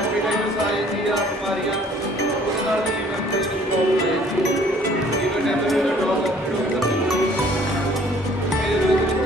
Hepatitis ਆ ਜਾਂਦੀ ਆ ਬਿਮਾਰੀਆਂ ਉਹਦੇ ਨਾਲ ਵੀ ਲੀਵਰ ਦੇ ਵਿੱਚ ਪ੍ਰੋਬਲਮ ਆ ਜਾਂਦੀ ਹੈ। ਲੀਵਰ ਡੈਮੇਜ ਹੋ ਡੌਗ ਆਪਰੇਟ ਹੋ ਜਾਂਦੀ ਹੈ। ਇਹਦੇ ਵਿੱਚ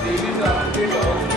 David